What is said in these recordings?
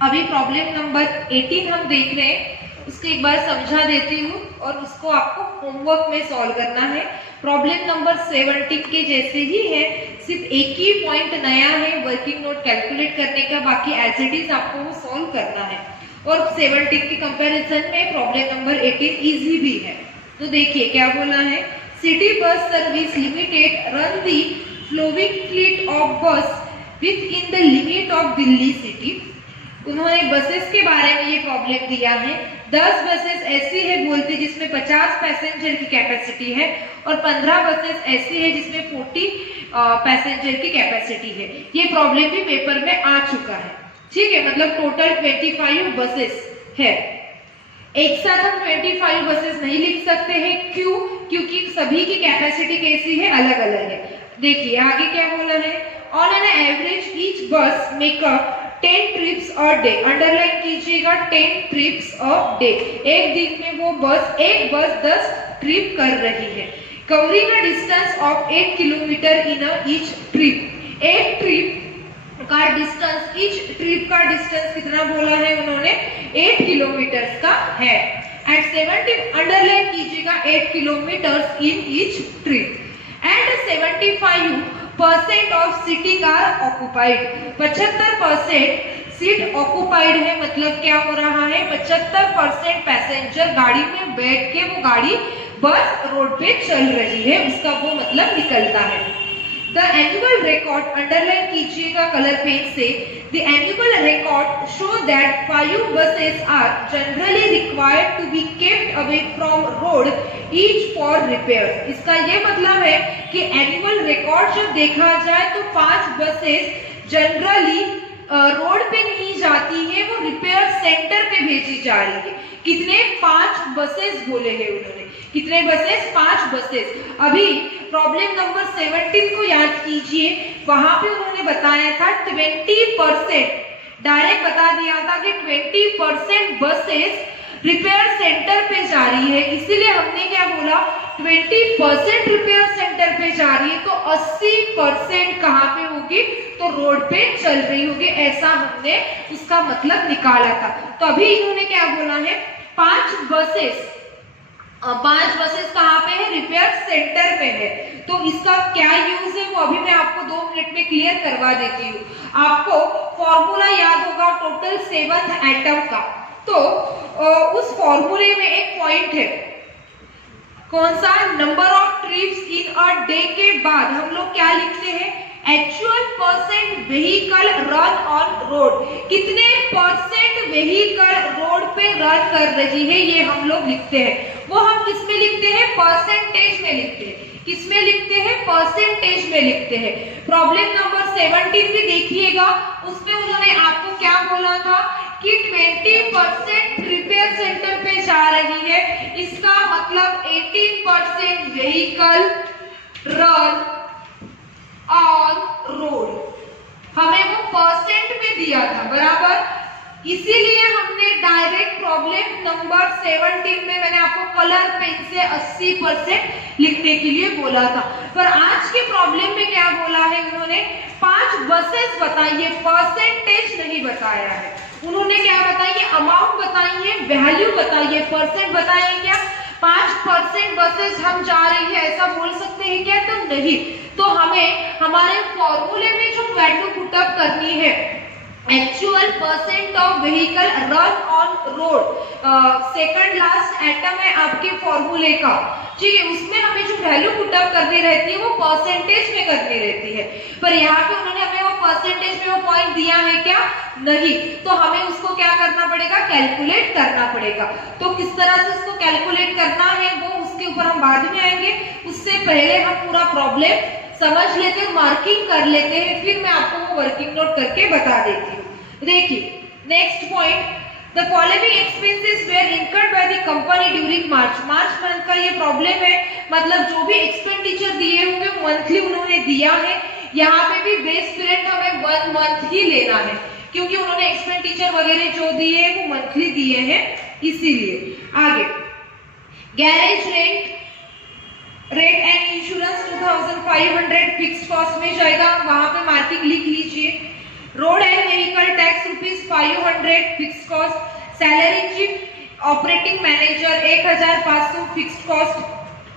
अभी problem number 18 हम देख रहे हैं, उसको एक बार समझा देती हूँ और उसको आपको होमवर्क में सॉल्व करना है। प्रॉब्लम नंबर 17 के जैसे ही है, सिर्फ एक ही पॉइंट नया है वर्किंग नोट कैलकुलेट करने का, बाकी एज इट इज आपको वो सॉल्व करना है। और 17 के कंपैरिजन में प्रॉब्लम नंबर 18 इजी भी है। तो देखिए क्या बोला है, city bus service limited run the following fleet of bus within the limit of Delhi city. उन्होंने बसेस के बारे में ये प्रॉब्लम दिया है। 10 बसेस ऐसी है बोलते जिसमें 50 पैसेंजर की कैपेसिटी है और 15 बसेस ऐसी है जिसमें 40 पैसेंजर की कैपेसिटी है। ये प्रॉब्लम भी पेपर में आ चुका है, ठीक है। मतलब टोटल 25 बसेस है। एक साथ हम 25 बसेस नहीं लिख सकते हैं, क्यों? क्योंकि सभी की कैपेसिटी कैसी है, अलग अलग है। देखिए आगे क्या बोला है, ऑन एन एवरेज ईच बस make 10 trips a day. Underline कीजिएगा 10 ट्रिप्स अ डे। एक दिन में वो एक बस 10 ट्रिप कर रही है। Covering a distance of 8 kilometre in each trip. एक ट्रिप का डिस्टेंस, ईच ट्रिप का डिस्टेंस कितना बोला है उन्होंने, 8 किलोमीटर का है। एंड 70 अंडरलाइन कीजिएगा 8 kilometre in each trip. And 75% of seating are occupied. 75% seat occupied है, मतलब क्या हो रहा है, 75% पैसेंजर गाड़ी में बैठ के वो गाड़ी बस रोड पे चल रही है, उसका वो मतलब निकलता है। द एनुअल रिकॉर्ड अंडरलाइन कीजिएगा कलर पेन से। The annual record show that 5 buses are generally required to be kept away from road each for repair. इसका ये मतलब है कि एनुअल रिकॉर्ड जब देखा जाए तो 5 बसेस जनरली रोड पे नहीं जाती है, वो रिपेयर सेंटर पे भेजी जा रही है। कितने? 5 बसेस बोले हैं उन्होंने। कितने बसेस? 5 बसेस। अभी प्रॉब्लम नंबर 17 को याद कीजिए, वहां पे उन्होंने बताया था 20%, डायरेक्ट बता दिया था कि 20% बसेस रिपेयर सेंटर पे जा रही है। इसीलिए हमने क्या बोला, 20% रिपेयर सेंटर पे जा रही है तो 80% कहाँ पे होगी, तो रोड पे चल रही होगी, ऐसा हमने उसका मतलब निकाला था। तो अभी इन्होंने क्या बोला है, 5 बसेस कहाँ पे है, रिपेयर सेंटर पे है। तो इसका क्या यूज है वो अभी मैं आपको 2 मिनट में क्लियर करवा देती हूँ। आपको फॉर्मूला याद होगा टोटल 7th एटम का, तो उस फॉर्मूले में एक पॉइंट है, कौन सा, number of trips in a day के बाद हम लोग क्या लिखते हैं, actual percent vehicle run on road. कितने परसेंट व्हीकल रोड पे रन कर रही है ये हम लोग लिखते हैं। वो हम किस में लिखते हैं, परसेंटेज में लिखते हैं। किसमें लिखते हैं, परसेंटेज में लिखते हैं। प्रॉब्लम नंबर 17 भी देखिएगा, उसमें उन्होंने आपको क्या बोला था कि 20% रिपेयर सेंटर पे जा रही है, इसका मतलब 18% व्हीकल रन ऑन रोड। हमें वो परसेंट में दिया था, बराबर। इसीलिए हमने डायरेक्ट प्रॉब्लम नंबर 17 में मैंने आपको कलर पेन से 80% लिखने के लिए बोला था। पर आज के प्रॉब्लम में क्या बोला है उन्होंने, 5 बसेस बताइए, परसेंटेज नहीं बताया है। उन्होंने क्या बताइए, अमाउंट बताइए, वैल्यू बताइए, परसेंट बताइए क्या। 5% बसेस हम जा रही है ऐसा बोल सकते हैं क्या, तो नहीं। तो हमें हमारे फॉर्मूले में जो वैल्यू पुटअप करनी है, actual percent of vehicle run on road, second last atom है आपके फॉर्मूले का, ठीक है। उसमें हमें जो वैल्यू पुटअप करनी रहती है वो परसेंटेज में करनी रहती है। पर यहाँ पे उन्होंने हमें वो परसेंटेज में वो पॉइंट दिया है क्या, नहीं। तो हमें उसको क्या करना पड़ेगा, कैलकुलेट करना पड़ेगा। तो किस तरह से उसको कैलकुलेट करना है वो उसके ऊपर हम बाद में आएंगे। उससे पहले हम पूरा प्रॉब्लम समझ लेते हैं, मार्किंग कर लेते हैं, फिर मैं आपको वो वर्किंग नोट करके बता देती हूँ। देखिए next point, the following expenses were incurred by the company during March month का ये प्रॉब्लम है। मतलब जो भी एक्सपेंडिचर दिए होंगे मंथली उन्होंने दिया है। यहाँ पे भी बेस पीरियड हमें 1 मंथ ही लेना है, क्योंकि उन्होंने एक्सपेंडिचर वगैरह जो दिए हैं वो मंथली दिए हैं, इसीलिए। आगे garage rate and insurance 2500 fix cost में जाएगा, वहां पे मार्किंग लिख लीजिए। Road and vehicle tax ₹500 500 fixed cost, salary chief operating manager 1500 fixed cost.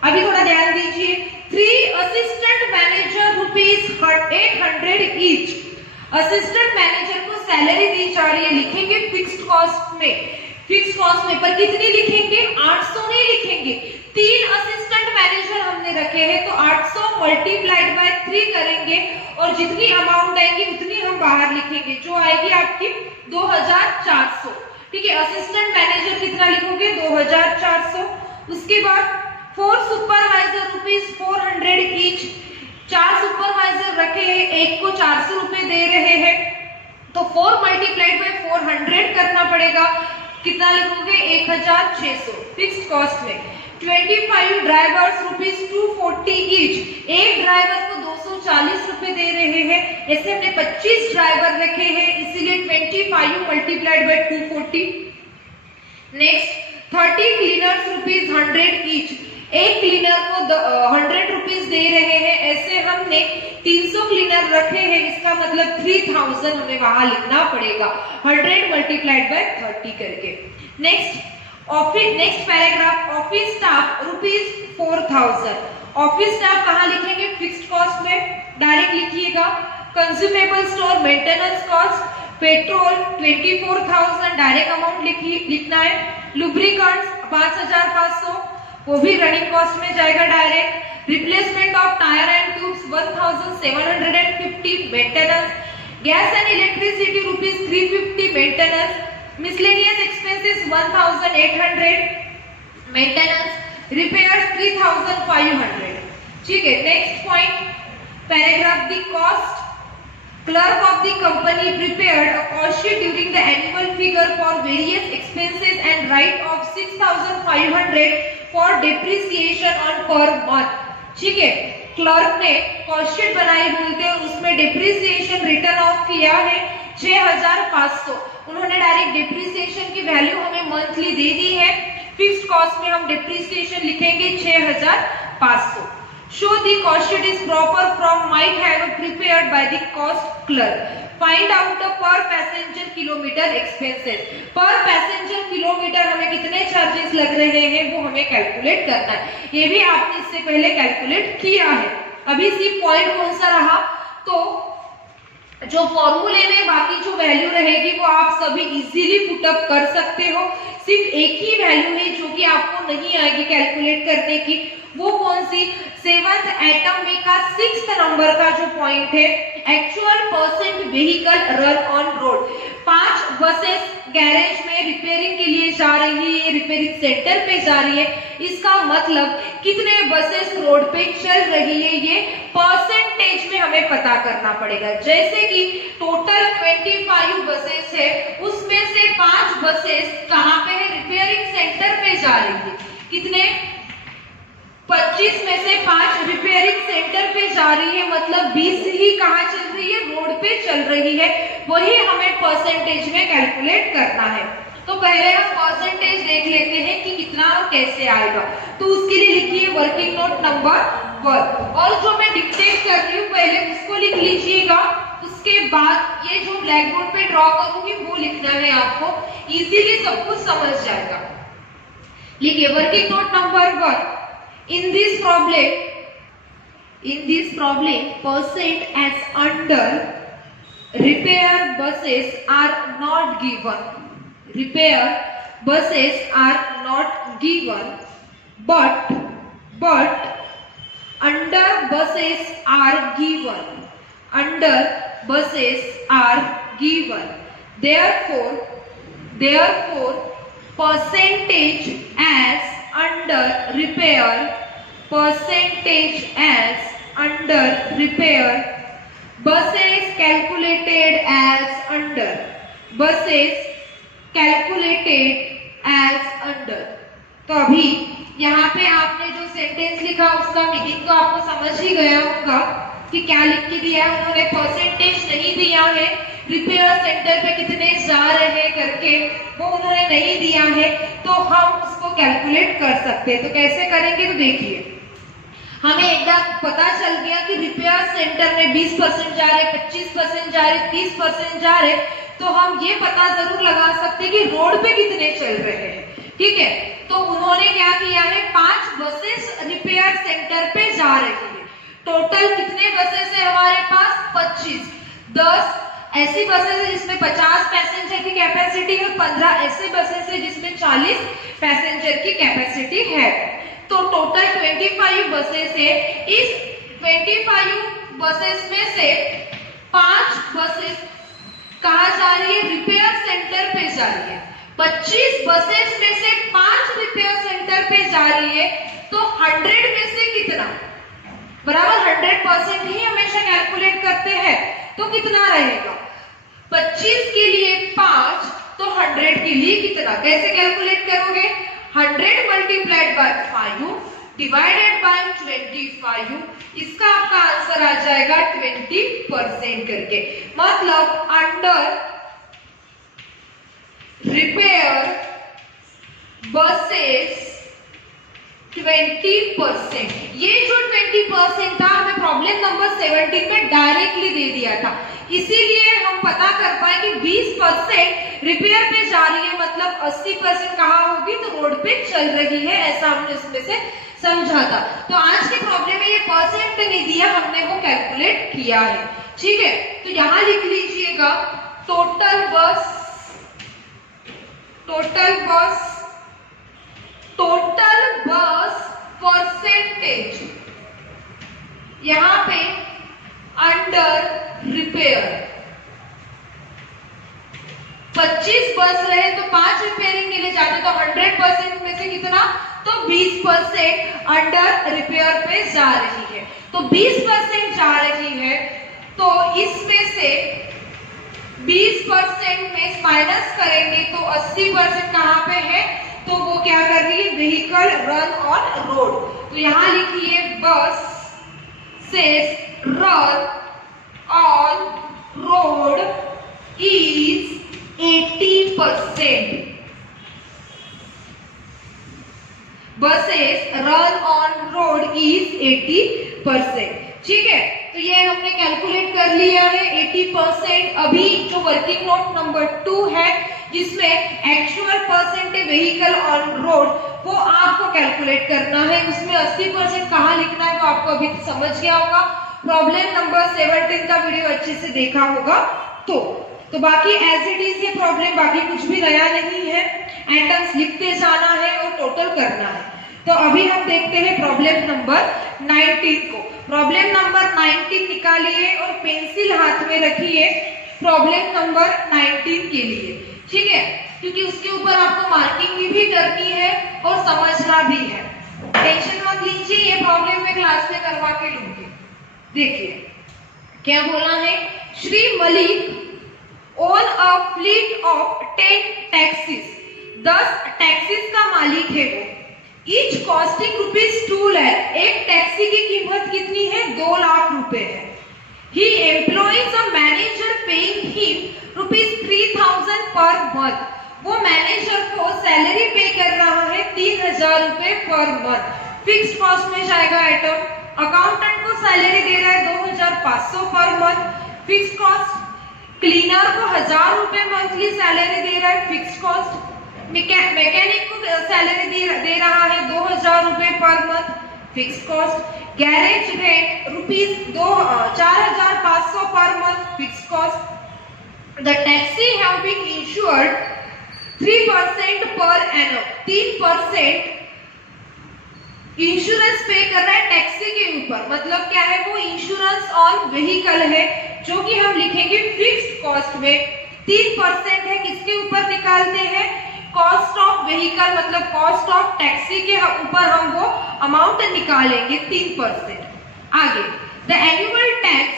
अभी थोड़ा ध्यान दीजिए, 3 assistant manager ₹800 each. Assistant manager को सैलरी दी जा रही है, लिखेंगे फिक्स्ड कॉस्ट में, फिक्स्ड कॉस्ट में, पर कितनी लिखेंगे? 800 नहीं लिखेंगे। 3 असिस्टेंट मैनेजर हमने रखे हैं, तो 800 मल्टीप्लाइड बाय 3 करेंगे और जितनी अमाउंट आएगी उतनी हम बाहर लिखेंगे, जो आएगी आपकी 2400। ठीक है, असिस्टेंट मैनेजर कितना लिखोगे? 2400। उसके बाद 4 सुपरवाइजर ₹400 ईच। 4 सुपरवाइजर रखे हैं, एक को 400 रुपए दे रहे हैं, तो 4 मल्टीप्लाइड बाय 400 करना पड़ेगा। कितना लिखोगे? 1600 फिक्स्ड कॉस्ट में। 25 ड्राइवर्स ₹240 ईच। एक ड्राइवर को 240 रुपए दे रहे हैं, ऐसे हमने 25 ड्राइवर रखे हैं, इसीलिए 25 multiplied by 240। Next 30 cleaners ₹100 each. एक क्लीनर को 100 रुपीज दे रहे हैं, ऐसे हमने 300 क्लीनर रखे हैं, इसका मतलब 3000 हमें वहां लिखना पड़ेगा, 100 मल्टीप्लाइड बाय 30 करके। Next paragraph, office staff ₹4000। Office staff कहाँ लिखेंगे? फिक्स्ड कॉस्ट में, डायरेक्ट लिखिएगा। Consumable store maintenance cost, petrol 24,000 direct amount लिखना है। लुब्रिकेंट्स 5500, वो भी रनिंग कॉस्ट में जाएगा direct. Replacement of tyre and tubes 1750 maintenance. Gas and electricity ₹350 maintenance. Miscellaneous expenses 1800 maintenance. Repairs 3500। ठीक है, next point paragraph, the cost clerk of the company prepared a cost sheet during the annual figure for various expenses and write off 6500 for depreciation on per month। ठीक है, clerk ने cost sheet बनाई बोलते हैं, उसमें depreciation return of किया है 6500। उन्होंने डायरेक्ट डिप्रिसिएशन की वैल्यू हमें मंथली दे दी है, फिक्स्ड कॉस्ट में हम डिप्रिसिएशन लिखेंगे 6500। Show the cost sheet is proper from might have prepared by the cost clerk। Find out the per passenger kilometer expenses। Per passenger kilometer हमें कितने charges लग रहे हैं वो हमें कैलकुलेट करना है, ये भी आपने इससे पहले कैलकुलेट किया है। अभी सिर्फ पॉइंट कौन सा रहा, तो जो फॉर्मूले में बाकी जो वैल्यू रहेगी वो आप सभी इजीली पुटअप कर सकते हो। सिर्फ एक ही वैल्यू है जो कि आपको नहीं आएगी कैलकुलेट करने की, वो कौन सी? 7th एटम में का 6th नंबर का जो पॉइंट है, actual percent vehicle run on road. 5 buses garage में रिपेयरिंग के लिए जा रही है, रिपेयरिंग सेंटर पे जा रही है, इसका मतलब कितने बसेस रोड पे चल रही है, ये परसेंटेज में हमें पता करना पड़ेगा। जैसे कि टोटल 25 बसेस है, उसमें से 5 बसेस कहाँ पे है? रिपेयरिंग सेंटर पे जा रही है। कितने? 25 में से 5 रिपेयरिंग सेंटर पे जा रही है, मतलब 20 ही कहाँ चल रही है? रोड पे चल रही है, वही हमें परसेंटेज में कैलकुलेट करना है। तो पहले हम परसेंटेज देख लेते हैं कि कितना और कैसे आएगा। तो उसके लिए लिखिए वर्किंग नोट नंबर 1, और जो मैं डिक्टेट कर रही हूँ पहले उसको लिख लीजिएगा, उसके बाद ये जो ब्लैक बोर्ड पे ड्रॉ करूंगी वो लिखना है आपको, इजीली सब कुछ समझ जाएगा। लिखिए working note number 1, in this problem percent as under repair buses are not given, repair buses are not given, but under buses are given, under buses are given, therefore percentage as under repair, percentage as under repair, buses calculated as under, buses calculated as under। तो अभी यहाँ पे आपने जो sentence लिखा उसका meaning तो आपको समझ ही गया होगा कि क्या लिख के दिया है। उन्होंने परसेंटेज नहीं दिया है, रिपेयर सेंटर पे कितने जा रहे करके वो उन्होंने नहीं दिया है, तो हम उसको कैलकुलेट कर सकते हैं। तो कैसे करेंगे? तो देखिए, हमें एकदम पता चल गया कि रिपेयर सेंटर में 20% जा रहे, 25% जा रहे, 30% जा रहे, तो हम ये पता जरूर लगा सकते हैं कि रोड पे कितने चल रहे हैं। ठीक है, तो उन्होंने क्या किया है, 5 बसेस रिपेयर सेंटर पे जा रही है। टोटल कितने बसेस है हमारे पास, 25। 10 ऐसी बसेस है जिसमें 50 पैसेंजर की कैपेसिटी है, 15 ऐसे बसेस है जिसमें 40 पैसेंजर की कैपेसिटी है। तो टोटल 25 बसेस है। इस 25 बसेस में से 5 बसेस कहाँ जा रही है, रिपेयर सेंटर पे जा रही है। 25 बसेस में से 5 रिपेयर सेंटर पे जा रही है, तो 100 में से कितना, बराबर 100% ही हमेशा कैलकुलेट करते हैं, तो कितना रहेगा, 25 के लिए 5, तो 100 के लिए कितना, कैसे कैलकुलेट करोगे, 100 मल्टीप्लाइड बाय 5 डिवाइडेड बाय 25, इसका आपका आंसर आ जाएगा 20% करके। मतलब अंडर रिपेयर बसेस 20%, ये जो 20% था हमें प्रॉब्लम नंबर 17 में डायरेक्टली दे दिया था, इसीलिए हम पता कर पाए कि 20% रिपेयर पे जा रही है, मतलब 80% कहाँ होगी, तो रोड पे चल रही है, ऐसा हमने इसमें से समझा था। तो आज के प्रॉब्लम में ये परसेंट नहीं दिया, हमने वो कैलकुलेट किया है। ठीक है, तो यहां लिख लीजिएगा टोटल बस परसेंटेज, यहां पे अंडर रिपेयर 25 बस रहे तो 5 रिपेयरिंग के लिए जाते, तो 100% में से कितना, तो 20% अंडर रिपेयर पे जा रही है। तो 20% जा रही है, तो इसमें से 20% में माइनस करेंगे तो 80% कहाँ पे है, तो वो क्या कर रही है, व्हीकल रन ऑन रोड। तो यहां लिखिए buses run on road is 80%। Buses run on road is 80%। ठीक है, तो ये हमने कैलकुलेट कर लिया है 80%। अभी जो वर्किंग नोट नंबर 2 है जिसमें actual percent vehicle on road, वो आपको कैलकुलेट करना है। उसमें 80% कहाँ लिखना है वो आपको अभी समझ गया होगा, प्रॉब्लम नंबर 17 का वीडियो अच्छे से देखा होगा। तो बाकी एज इट इज ये प्रॉब्लम, बाकी कुछ भी नया नहीं है, एटम्स लिखते जाना है और टोटल करना है। तो अभी हम देखते हैं प्रॉब्लम नंबर 19 को। प्रॉब्लम नंबर 19 निकालिए और पेंसिल हाथ में रखिए प्रॉब्लम नंबर 19 के लिए। ठीक है, क्योंकि उसके ऊपर आपको मार्किंग भी करनी है और समझना भी है। टेंशन मत लीजिए, ये प्रॉब्लम मैं क्लास में करवा के लूंगी। देखिए क्या बोला है, Shri Malik own a fleet of 10 taxis, 10 taxis का मालिक है वो। ईच कॉस्टिंग ₹2 लाख, एक टैक्सी की कीमत कितनी है, 2 लाख रुपए है। He employs a manager paying him ₹3000 per month, वो मैनेजर को सैलरी पे कर रहा है 3000 रुपए पर मंथ। फिक्स्ड कॉस्ट में जाएगा आइटम, अकाउंटेंट को सैलरी दे रहा है 2500 पर मंथ, फिक्स्ड कॉस्ट। क्लीनर को 1000 रुपए मंथली सैलरी दे रहा है, फिक्स्ड कॉस्ट। मैकेनिक को सैलरी दे रहा है 2000 रुपए per month, fixed cost. Garage rent ₹4500 per month, fixed cost. The taxi have been insured 3% per annum, 3% insurance पे कर रहा है टैक्सी के ऊपर। मतलब क्या है, वो इंश्योरेंस ऑन व्हीकल है, जो कि हम लिखेंगे फिक्स्ड कॉस्ट में। 3% है, किसके ऊपर निकालते हैं, कॉस्ट ऑफ व्हीकल, मतलब कॉस्ट ऑफ टैक्सी के ऊपर हम वो अमाउंट निकालेंगे 3%। आगे, द एनुअल टैक्स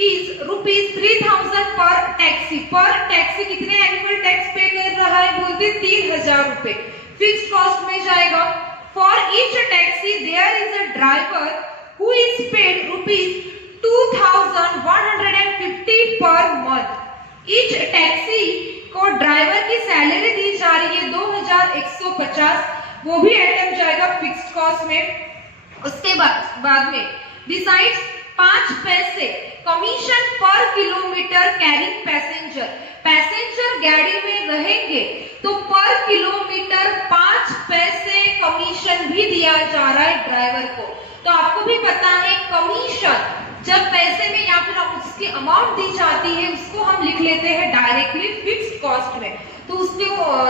इज ₹3000 पर टैक्सी। पर टैक्सी कितने एनुअल टैक्स पे कर रहा है, बोलते 3000 रुपए। फिक्स्ड कॉस्ट में जाएगा, for each taxi there is a driver who is paid ₹2150 per month. Each taxi को ड्राइवर की सैलरी दी जा रही है 2150, वो भी आइटम जाएगा फिक्स्ड कॉस्ट में। उसके बाद में डिसाइड्स 5 पैसे कमीशन पर किलोमीटर कैरिंग पैसेंजर, पैसेंजर गाड़ी में रहेंगे तो पर किलोमीटर 5 पैसे कमीशन भी दिया जा रहा है ड्राइवर को। तो आपको भी पता है कमीशन जब पैसे में या फिर उसकी अमाउंट दी जाती है उसको हम लिख लेते हैं डायरेक्टली फिक्स्ड कॉस्ट में, तो उसके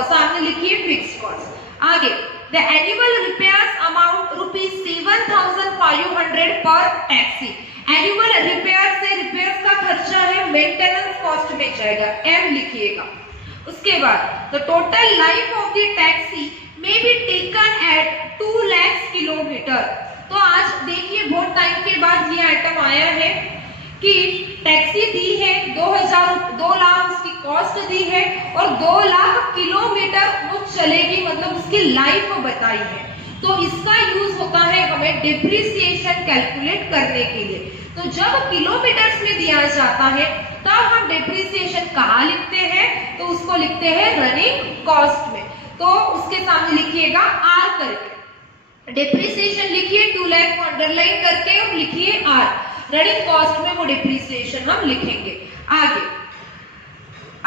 सामने लिखिए फिक्स्ड कॉस्ट। आगे द एनुअल रिपेयर्स अमाउंट ₹7,500 पर टैक्सी। एनुअल रिपेयर से रिपेयर्स का खर्चा है मेंटेनेंस कॉस्ट में जाएगा, एम लिखिएगा। उसके बाद the total life of the taxi may be taken at 2 lakh kilometre. तो आज देखिए बहुत टाइम के बाद ये आइटम आया है कि टैक्सी दी है 2 लाख उसकी कॉस्ट दी है और 2 लाख किलोमीटर वो चलेगी, मतलब उसकी लाइफ बताई है। तो इसका यूज होता है हमें डिप्रिसिएशन कैलकुलेट करने के लिए। तो जब किलोमीटर्स में दिया जाता है तब हम डिप्रिसिएशन कहाँ लिखते हैं, तो उसको लिखते हैं रनिंग कॉस्ट में। तो उसके सामने लिखिएगा आर करके, डिप्रिसिएशन लिखिए 2 लाख को अंडरलाइन करके और लिखिए आर, रनिंग कॉस्ट में वो डिप्रिसिएशन हम लिखेंगे। आगे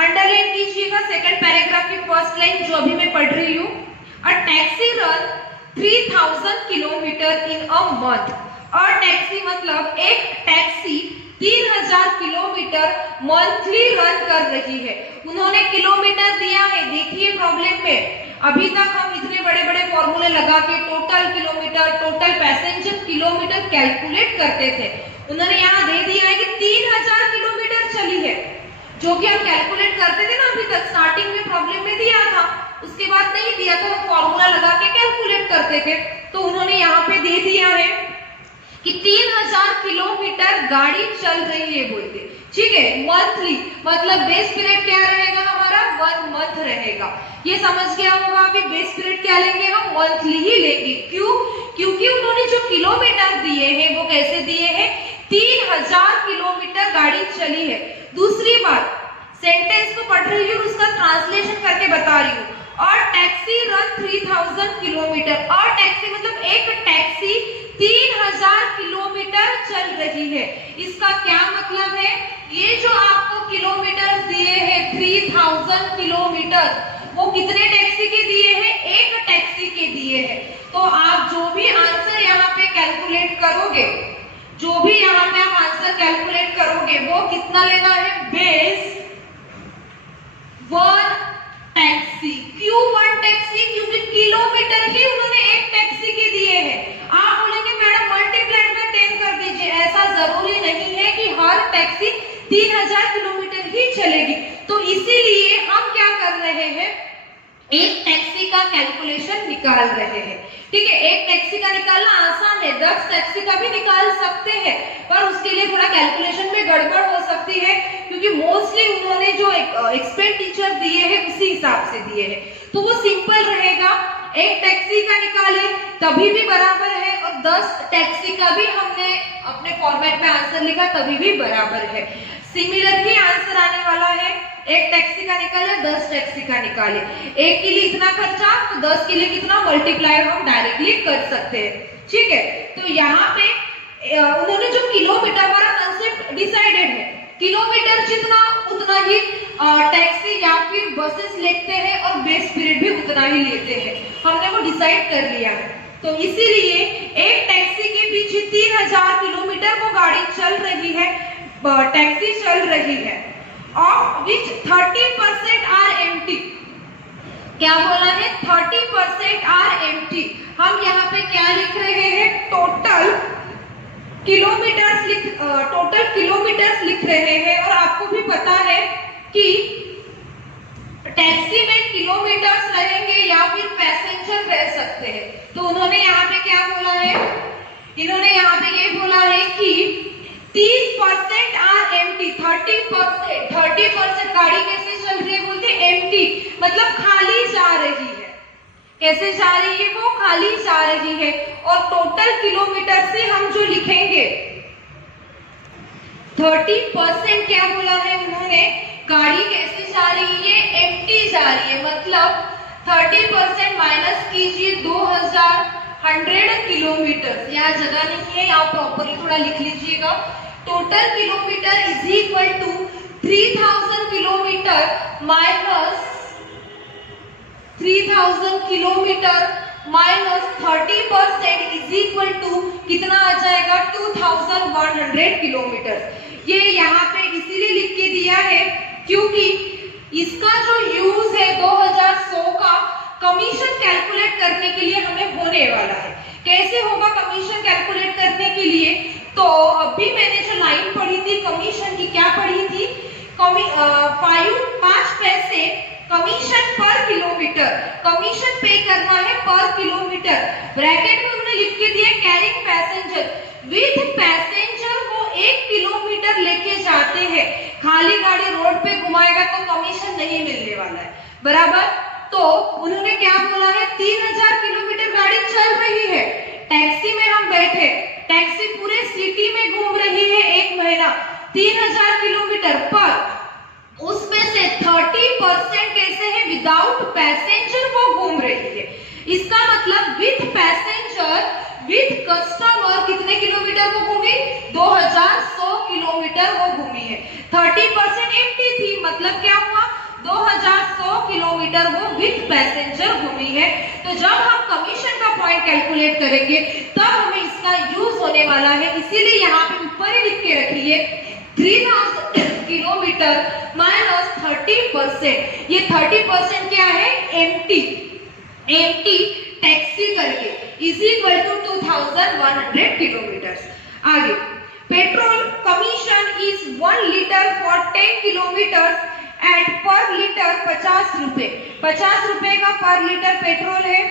अंडरलाइन कीजिएगा सेकंड पैराग्राफ की फर्स्ट लाइन जो अभी मैं पढ़ रही हूँ। A taxi run 3000 kilometre in a month. और टैक्सी मतलब एक टैक्सी 3000 किलोमीटर मंथली रन कर रही है। उन्होंने किलोमीटर दिया है, देखिए प्रॉब्लम में अभी तक हम इतने बड़े बड़े फॉर्मूले लगा के total kilometre, total passenger kilometre calculate करते थे। उन्होंने यहाँ दे दिया है कि 3000 किलोमीटर चली है, जो कि हम कैलकुलेट करते थे ना अभी तक, स्टार्टिंग में प्रॉब्लम में दिया था, उसके बाद नहीं दिया तो हम फॉर्मूला लगा के कैलकुलेट करते थे। तो उन्होंने यहाँ पे दे दिया है कि 3000 किलोमीटर गाड़ी चल रही है बोलते, ठीक है। मंथली मतलब बेस पीरियड क्या रहेगा हमारा, 1 मंथ रहेगा। ये समझ गया होगा। अभी बेस पीरियड क्या लेंगे हम, मंथली ही लेंगे। क्यों? क्योंकि उन्होंने जो किलोमीटर दिए हैं वो कैसे दिए हैं, 3000 किलोमीटर गाड़ी चली है। दूसरी बात, सेंटेंस को पढ़ रही हूँ उसका ट्रांसलेशन करके बता रही हूँ। और टैक्सी रन 3000 किलोमीटर, और टैक्सी मतलब एक टैक्सी 3000 किलोमीटर चल रही है। इसका क्या मतलब है, ये जो आपको किलोमीटर दिए हैं 3000 किलोमीटर, वो कितने टैक्सी के दिए हैं, एक टैक्सी के दिए हैं। तो आप जो भी आंसर यहाँ पे कैलकुलेट करोगे, जो भी यहाँ पे आप आंसर कैलकुलेट करोगे वो कितना लेना है, बेस 1 टैक्सी। क्यों 1 टैक्सी, क्योंकि किलोमीटर ही उन्होंने एक टैक्सी के दिए हैं। आप बोलेंगे मैडम मल्टीप्लाइड में 10 कर दीजिए, ऐसा जरूरी नहीं है कि हर टैक्सी 3000 किलोमीटर ही चलेगी। तो इसीलिए हम क्या कर रहे हैं, एक टैक्सी का कैलकुलेशन निकाल रहे हैं, ठीक है। एक टैक्सी का निकालना आसान है, 10 टैक्सी का भी निकाल सकते हैं, पर उसके लिए थोड़ा कैलकुलेशन में गड़बड़ हो सकती है, क्योंकि मोस्टली उन्होंने जो एक्सपेंडिचर दिए हैं उसी हिसाब से दिए हैं। तो वो सिंपल रहेगा, एक टैक्सी का निकाले तभी भी बराबर है, और 10 टैक्सी का भी हमने अपने फॉर्मेट में आंसर लिखा तभी भी बराबर है। सिमिलर ही आंसर आने वाला है, एक टैक्सी का निकाले 10 टैक्सी का निकाले, एक के लिए इतना खर्चा तो 10 के लिए कितना, मल्टीप्लायर हम डायरेक्टली कर सकते हैं, ठीक है। तो यहाँ पे उन्होंने जो किलोमीटर वाला कंसेप्ट डिसाइडेड है, किलोमीटर जितना उतना ही टैक्सी या फिर बसेस लेते हैं और बेस पीरियड भी उतना ही लेते हैं, हमने वो डिसाइड कर लिया है। तो इसीलिए एक टैक्सी के पीछे 3000 किलोमीटर वो गाड़ी चल रही है, टैक्सी चल रही है, ऑफ विच 30% आर एम्प्टी। क्या बोला है, 30% आर एम्प्टी। हम यहाँ पे क्या लिख रहे हैं, टोटल किलोमीटर्स लिख रहे हैं। और आपको भी पता है कि टैक्सी में किलोमीटर्स रहेंगे या फिर पैसेंजर रह सकते हैं। तो उन्होंने यहाँ पे क्या बोला है, इन्होंने यहाँ पे ये बोला है कि 30% आर एम्प्टी, 30% गाड़ी कैसे चल रही है बोलते, एम्प्टी मतलब खाली जा रही है। कैसे जा रही है, वो खाली जा रही है। और टोटल किलोमीटर से हम जो लिखेंगे 30% क्या बोला है उन्होंने, गाड़ी कैसे जा रही है, एम्प्टी जा रही है, मतलब 30% माइनस कीजिए 2100 किलोमीटर। यहाँ जगह नहीं है, यहाँ प्रॉपरली थोड़ा लिख लीजिएगा। Total kilometre is equal to 3000 kilometre minus 3000 kilometre minus 30% is equal to कितना आ जाएगा 2100 किलोमीटर। ये यहाँ पे इसीलिए लिख के दिया है क्योंकि इसका जो यूज है 2100 का कमीशन कैलकुलेट करने के लिए हमें होने वाला है। कैसे होगा कमीशन कैलकुलेट करने के लिए? तो अभी मैंने जो लाइन पढ़ी थी कमीशन की, क्या पढ़ी थी? 5 पैसे कमीशन पर किलोमीटर, कमीशन पे करना है पर किलोमीटर। ब्रैकेट में उन्होंने लिख के दिया कैरिंग पैसेंजर, विथ पैसेंजर वो 1 किलोमीटर लेके जाते हैं। खाली गाड़ी रोड पे घुमाएगा तो कमीशन नहीं मिलने वाला है, बराबर। तो उन्होंने क्या बोला है 3000 किलोमीटर गाड़ी चल रही है, टैक्सी में हम बैठे, टैक्सी पूरे सिटी में घूम रही है 1 महीना, 3000 किलोमीटर पर उसमें से 30% कैसे है विदाउट पैसेंजर वो घूम रही है। इसका मतलब विथ पैसेंजर विथ कस्टमर कितने किलोमीटर वो घूमी? 2100 किलोमीटर वो घूमी है। 30% एम्प्टी थी, मतलब क्या हुआ 2100 किलोमीटर वो विथ पैसेंजर घूमी है। तो जब हम कमीशन का पॉइंट कैलकुलेट करेंगे तब हमें इसका यूज होने वाला है, इसीलिए यहाँ पे ऊपर ही लिख के रखिए 3000 किलोमीटर माइनस 30%। ये 30% क्या है? एम्प्टी टैक्सी करके इज इक्वल टू 2100 किलोमीटर। आगे petrol commission is 1 litre for 10 kilometre at per litre 50 रुपए। 50 रुपए का पर लीटर पेट्रोल है।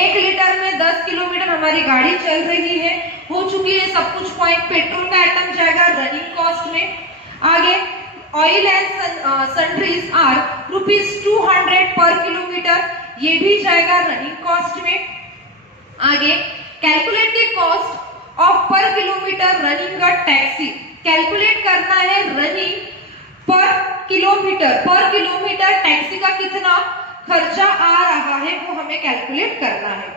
1 लीटर में 10 किलोमीटर हमारी गाड़ी चल रही है, हो चुकी है सब कुछ पॉइंट। पेट्रोल का आइटम जाएगा रनिंग कॉस्ट में। आगे ऑयल एंड सन्ड्रीज आर ₹200 पर किलोमीटर, ये भी जाएगा रनिंग कॉस्ट में। आगे कैलकुलेट द कॉस्ट ऑफ पर kilometre running a taxi, calculate करना है रनिंग पर किलोमीटर टैक्सी का कितना खर्चा आ रहा है वो हमें कैलकुलेट करना है।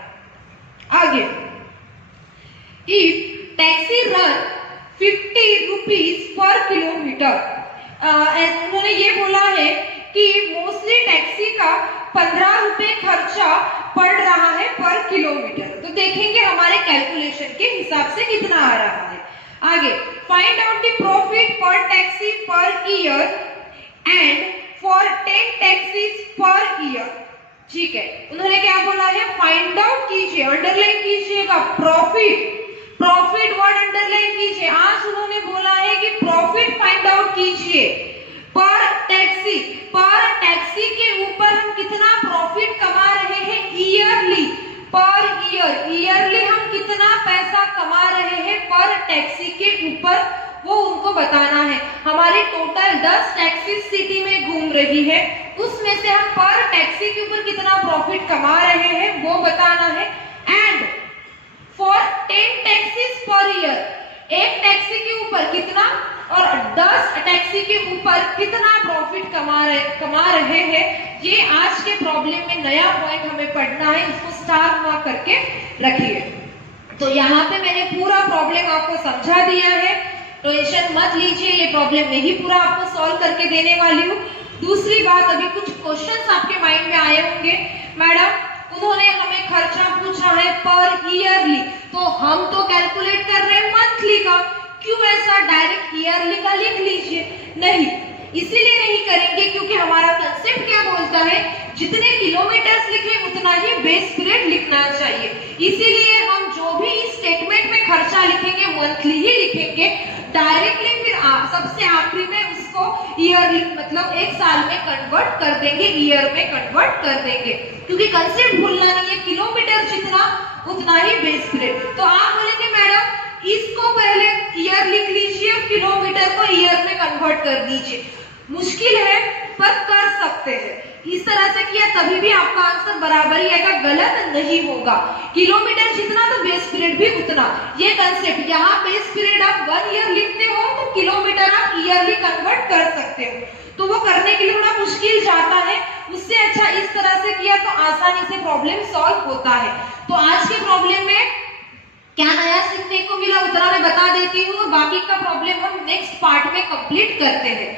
आगे if taxi run 50 rupees per kilometre, उन्होंने ये बोला है कि मोस्टली टैक्सी का 15 रुपए खर्चा पड़ रहा है पर किलोमीटर। तो देखेंगे हमारे कैलकुलेशन के हिसाब से कितना आ रहा है। आगे फाइंड आउट द प्रॉफिट पर taxi per year and for 10 taxis per year. ठीक है, उन्होंने क्या बोला है फाइंड आउट कीजिए, अंडरलाइन कीजिएगा प्रॉफिट वर्ड अंडरलाइन कीजिए। आज उन्होंने बोला है कि प्रॉफिट फाइंड आउट कीजिए पर टैक्सी के ऊपर हम कितना प्रॉफिट कमा रहे हैं ईयरली, पर ईयरली हम कितना पैसा कमा रहे हैं पर टैक्सी के ऊपर, वो उनको बताना है। हमारी टोटल 10 टैक्सी सिटी में घूम रही है, उसमें से हम पर टैक्सी के ऊपर कितना प्रॉफिट कमा रहे हैं वो बताना है। And for 10 taxis per year, एक टैक्सी के ऊपर कितना और 10 टैक्सी के ऊपर कितना प्रॉफिट कमा रहे हैं। ये आज के प्रॉब्लम में नया पॉइंट हमें पढ़ना है, इसको स्टार मार्क करके रखिए। तो यहाँ पे मैंने पूरा प्रॉब्लम आपको समझा दिया है, टेंशन मत लीजिए, ये प्रॉब्लम मैं ही पूरा आपको सॉल्व करके देने वाली हूँ। दूसरी बात, अभी कुछ क्वेश्चंस आपके माइंड में आए होंगे, मैडम उन्होंने हमें खर्चा पूछा है पर ईयरली, तो हम तो कैलकुलेट कर रहे हैं मंथली का, क्यों ऐसा डायरेक्ट ईयरली का लिख लीजिए? नहीं, इसीलिए नहीं करेंगे क्योंकि हमारा कंसेप्ट क्या बोलता है, जितने किलोमीटर्स लिखे उतना ही बेस पीरियड लिखना चाहिए। इसीलिए हम जो भी इस स्टेटमेंट में खर्चा लिखेंगे मंथली ही लिखेंगे, डायरेक्टली फिर सबसे आखिरी में उसको ईयरली मतलब 1 साल में कन्वर्ट कर देंगे, ईयर में कन्वर्ट कर देंगे, क्योंकि कंसेप्ट भूलना नहीं है, किलोमीटर जितना उतना ही बेस पीरियड। तो आप बोलेंगे मैडम इसको पहले ईयर लिख लीजिए, किलोमीटर को ईयर में कन्वर्ट कर दीजिए। मुश्किल है पर कर सकते हैं, इस तरह से किया तभी भी आपका आंसर बराबर ही आएगा, गलत नहीं होगा। किलोमीटर जितना तो बेस पीरियड भी उतना, ये कंसेप्ट, यहाँ बेस पीरियड आप 1 ईयर लिखते हो तो किलोमीटर आप ईयरली कन्वर्ट कर सकते हो, तो वो करने के लिए थोड़ा मुश्किल जाता है, उससे अच्छा इस तरह से किया तो आसानी से प्रॉब्लम सॉल्व होता है। तो आज के प्रॉब्लम में क्या नया सीखने को मिला उतना मैं बता देती हूँ, और बाकी का प्रॉब्लम हम नेक्स्ट पार्ट में कंप्लीट करते हैं।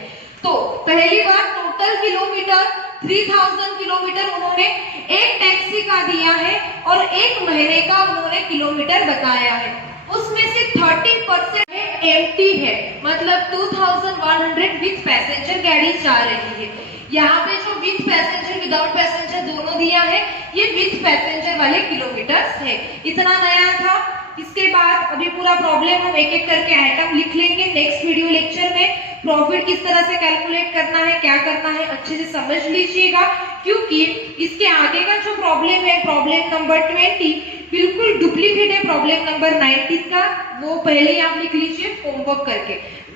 तो पहली बात टोटल किलोमीटर 3000 किलोमीटर उन्होंने एक टैक्सी का दिया है और एक महीने का उन्होंने किलोमीटर बताया है। उसमें से 30% एम्प्टी है, मतलब 2100 विथ पैसेंजर गाड़ी जा रही है। यहाँ पे जो विथ पैसेंजर विदाउट पैसेंजर दोनों दिया है, ये विथ पैसेंजर वाले किलोमीटर्स है। इतना नया था। इसके बाद अभी पूरा प्रॉब्लम हम एक एक करके आइटम लिख लेंगे। नेक्स्ट वीडियो लेक्चर में प्रॉफिट किस तरह से कैलकुलेट करना है, क्या करना है, अच्छे से समझ लीजिएगा, क्योंकि इसके आगे का जो प्रॉब्लम है, प्रॉब्लम नंबर 20 बिल्कुल डुप्लीकेट है प्रॉब्लम नंबर 19 का। वो पहले ही आप लिख लीजिए होमवर्क करके।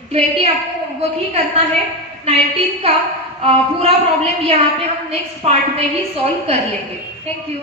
20 आपको होमवर्क ही करना है, 19 का पूरा प्रॉब्लम यहाँ पे हम नेक्स्ट पार्ट में ही सॉल्व कर लेंगे। Thank you.